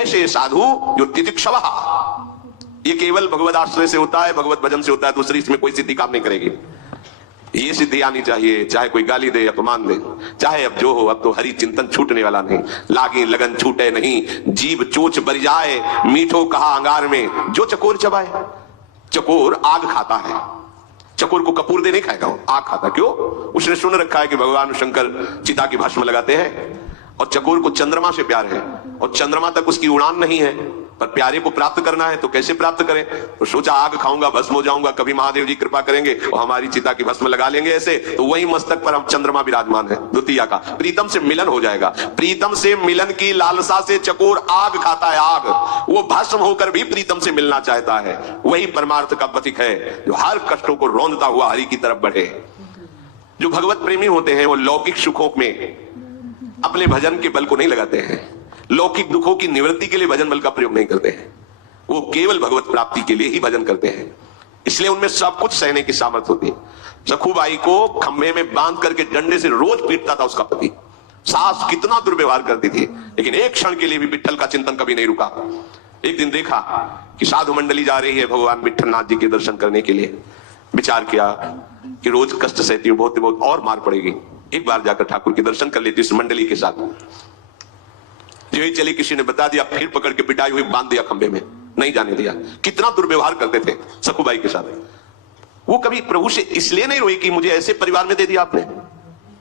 ऐसे साधु जो तितिक्षवः, ये केवल भगवत आश्रय से होता है, भगवत भजन से होता है, दूसरी इसमें कोई सिद्धि काम नहीं करेगी। ये सिद्धि आनी चाहिए, चाहे कोई गाली दे, अपमान दे, चाहे अब जो हो। अब तो हरि चिंतन छूटने वाला नहीं, लागे लगन छूटे नहीं, जीव चोच बर जाए, मीठो कहा अंगार में, जो चकोर चबाए। चकोर आग खाता है, चकोर को कपूर दे नहीं खाएगा, वो आग खाता। क्यों? उसने सुन रखा है कि भगवान शंकर चिता की भस्म लगाते हैं, और चकोर को चंद्रमा से प्यार है, और चंद्रमा तक उसकी उड़ान नहीं है, पर प्यारे को प्राप्त करना है तो कैसे प्राप्त करें? तो सोचा आग खाऊंगा, भस्म हो जाऊंगा, कभी महादेव जी कृपा करेंगे और हमारी चिता की भस्म लगा लेंगे ऐसे, तो वही मस्तक पर हम चंद्रमा विराजमान है। द्वितीया का प्रीतम से मिलन हो जाएगा। प्रीतम से मिलन की लालसा से चकोर आग खाता है, आग। वो भस्म होकर भी प्रीतम से मिलना चाहता है। वही परमार्थ का प्रतीक है, जो हर कष्टों को रौंदता हुआ हरि की तरफ बढ़े। जो भगवत प्रेमी होते हैं वो लौकिक सुखों में अपने भजन के बल को नहीं लगाते हैं, लौकिक दुखों की निवृत्ति के लिए भजन बल का प्रयोग नहीं करते हैं, वो केवल भगवत प्राप्ति के लिए ही भजन करते हैं। इसलिए उनमें सब कुछ सहने की सामर्थ्य होती है। सखुबाई को खंभे में बांध करके डंडे से रोज पीटता था उसका पति। सास कितना दुर्व्यवहार करती थी, लेकिन एक क्षण के लिए भी विट्ठल का चिंतन कभी नहीं रुका। एक दिन देखा कि साधु मंडली जा रही है भगवान विट्ठलनाथ जी के दर्शन करने के लिए। विचार किया कि रोज कष्ट सहती हूं, बहुत बहुत और मार पड़ेगी, एक बार जाकर ठाकुर के दर्शन कर लेती इस मंडली के साथ। जो ही चली, किसी ने बता दिया, फिर पकड़ के पिटाई हुई, बांध दिया खंबे में, नहीं जाने दिया। कितना दुर्व्यवहार करते थे सखुबाई के साथ। वो कभी प्रभु से इसलिए नहीं रोई कि मुझे ऐसे परिवार में दे दिया आपने,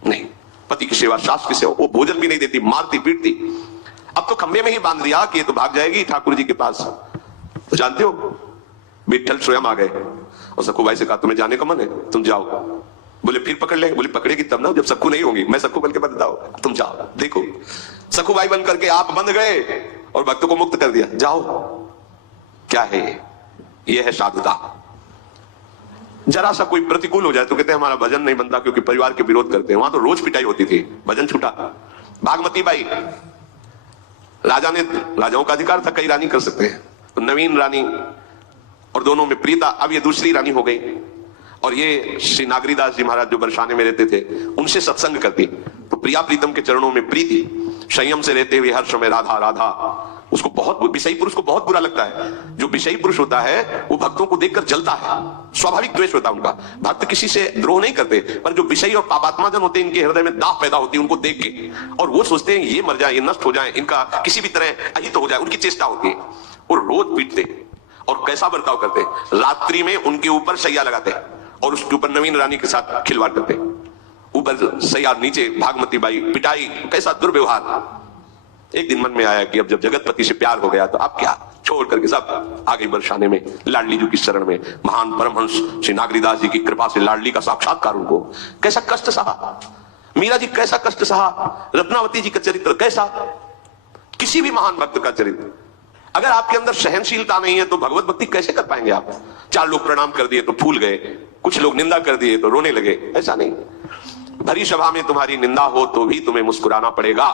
नहीं, पति की सेवा, सास की सेवा। वो भोजन भी नहीं देती, मारती पीटती। अब तो खंबे में ही बांध दिया कि ये तो भाग जाएगी ठाकुर जी के पास। तो जानते हो, विट्ठल स्वयं आ गए और सखुबाई से कहा तुम्हें जाने का मन है, तुम जाओ। बोले फिर पकड़ लेंगे। बोले पकड़ेगी तब ना, जब सखु नहीं होंगी, मैं सखु बन के बताओ, तुम जाओ। देखो सखुबाई बन करके आप बंध गए और भक्तों को मुक्त कर दिया, जाओ। क्या है ये है साधुता। जरा सा कोई प्रतिकूल हो जाए तो कहते हैं हमारा भजन नहीं बनता क्योंकि परिवार के विरोध करते हैं। वहां तो रोज पिटाई होती थी, भजन छूटा। भागमती बाई, राजा ने, राजाओं का अधिकार था, कई रानी कर सकते हैं, तो नवीन रानी और दोनों में प्रीता, अब ये दूसरी रानी हो गई। और ये श्री नागरीदास जी महाराज जो बरसाने में रहते थे, उनसे सत्संग करती। तो प्रिया प्रीतम के चरणों में प्रीति, संयम से रहते हुए हर समय राधा राधा। उसको बहुत, विषयी पुरुष को बहुत बुरा लगता है। जो विषयी पुरुष होता है वो भक्तों को देखकर जलता है, स्वाभाविक द्वेष होता है उनका। भक्त किसी से द्रोह नहीं करते, पर जो विषयी और पापात्मा जन होते हैं, इनके हृदय में दाह पैदा होती है उनको देख के, और वो सोचते हैं ये मर जाए, ये नष्ट हो जाए, इनका किसी भी तरह अहित हो जाए, उनकी चेष्टा होती है। वो रोज पीटते और कैसा बर्ताव करते, रात्रि में उनके ऊपर शैया लगाते और उसके ऊपर नवीन रानी के साथ खिलवाड़ करते। ऊपर सैया, नीचे भागमती बाई, पिटाई, कैसा दुर्व्यवहार। एक दिन मन में आया कि अब जब जगतपति से प्यार हो गया तो अब क्या, छोड़ करके सब आ गई बरसाने में, लाडली जी की शरण में। महान परमहंस श्री नागरीदास जी की कृपा से लाडली का साक्षात्कार उनको। कैसा कष्ट सहा मीरा जी, कैसा कष्ट सहा रत्नावती जी का चरित्र, कैसा किसी भी महान भक्त का चरित्र। अगर आपके अंदर सहनशीलता नहीं है तो भगवत भक्ति कैसे कर पाएंगे आप? 4 लोग प्रणाम कर दिए तो फूल गए, कुछ लोग निंदा कर दिए तो रोने लगे, ऐसा नहीं। भरी सभा में तुम्हारी निंदा हो तो भी तुम्हें मुस्कुराना पड़ेगा,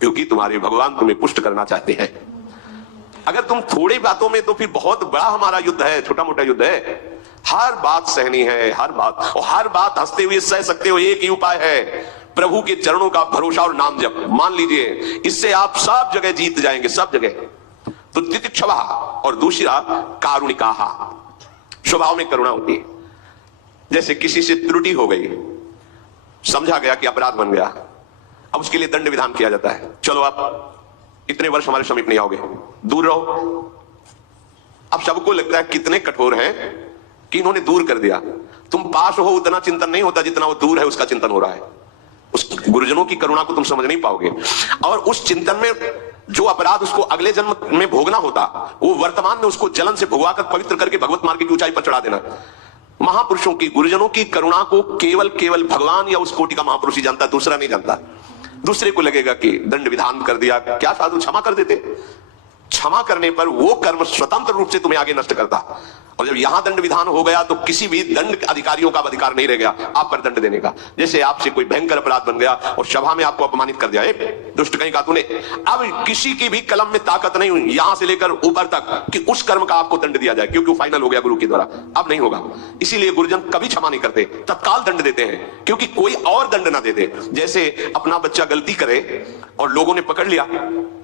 क्योंकि तुम्हारे भगवान तुम्हें पुष्ट करना चाहते हैं। अगर तुम थोड़ी बातों में, तो फिर बहुत बड़ा हमारा युद्ध है, छोटा मोटा युद्ध है। हर बात सहनी है, हर बात, और हर बात हंसते हुए सह सकते हो। एक ही उपाय है, प्रभु के चरणों का भरोसा और नाम जप। मान लीजिए, इससे आप सब जगह जीत जाएंगे, सब जगह। तो तितिक्षवा, और दूसरा कारुणिका, स्वभाव में करुणा होती है। जैसे किसी से त्रुटि हो गई, समझा गया कि अपराध बन गया, अब उसके लिए दंड विधान किया जाता है। चलो आप इतने वर्ष हमारे समीप नहीं आओगे, दूर रहो। अब सबको लगता है कितने कठोर हैं कि इन्होंने दूर कर दिया। तुम पास हो उतना चिंतन नहीं होता जितना वो दूर है उसका चिंतन हो रहा है। उस गुरुजनों की करुणा को तुम समझ नहीं पाओगे। और उस चिंतन में जो अपराध उसको अगले जन्म में भोगना होता, वो वर्तमान में उसको जलन से भुगवाकर पवित्र करके भगवत मार्ग की ऊंचाई पर चढ़ा देना। महापुरुषों की, गुरुजनों की करुणा को केवल भगवान या उस कोटि का महापुरुष ही जानता, दूसरा नहीं जानता। दूसरे को लगेगा कि दंड विधान कर दिया, क्या साधु क्षमा कर देते? क्षमा करने पर वो कर्म स्वतंत्र रूप से तुम्हें आगे नष्ट करता। और जब यहां दंड विधान हो गया तो किसी भी दंड अधिकारियों का अधिकार नहीं रह गया आप पर दंड देने का। जैसे आपसे कोई भयंकर अपराध बन गया और सभा में आपको अपमानित कर दिया, दुष्ट कहीं का तूने, अब किसी की भी कलम में ताकत नहीं हुई यहां से लेकर ऊपर तक कि उस कर्म का आपको दंड दिया जाए, क्योंकि वो फाइनल हो गया गुरु के द्वारा, अब नहीं होगा। इसीलिए गुरुजन कभी क्षमा नहीं करते, तत्काल दंड देते हैं, क्योंकि कोई और दंड ना दे दे। जैसे अपना बच्चा गलती करे और लोगों ने पकड़ लिया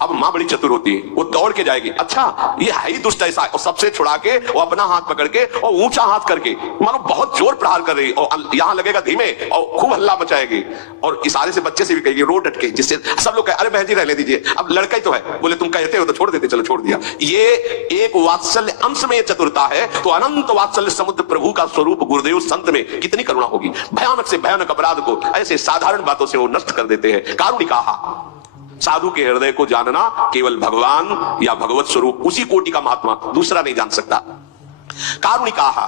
अब मां बड़ी चतुर होती है, वो दौड़ के जाएगी, अच्छा ये है ही दुष्ट ऐसा, और सबसे छुड़ा के वो अपना हाथ पकड़ के और ऊंचा हाथ करके मानो बहुत जोर प्रहार कर रही, और यहां लगेगा धीमे और खूब हल्ला मचाएगी, और इशारे से बच्चे से भी कहेगी रो डट के, जिससे सब लोग कहे अरे बहन जी रहने दीजिए, अब लड़का ही तो है, बोले तुम कहते हो तो छोड़ देते, चलो छोड़ दिया। ये एक वात्सल्य अंश में चतुरता है, तो अनंत वात्सल्य समुद्र प्रभु का स्वरूप गुरुदेव संत में कितनी करुणा होगी। भयानक से भयानक अपराध को ऐसे साधारण बातों से वो नष्ट कर देते हैं। कारुणिकाः, साधु के हृदय को जानना केवल भगवान या भगवत स्वरूप, उसी कोटि का महात्मा दूसरा नहीं जान सकता। कारुणिकाः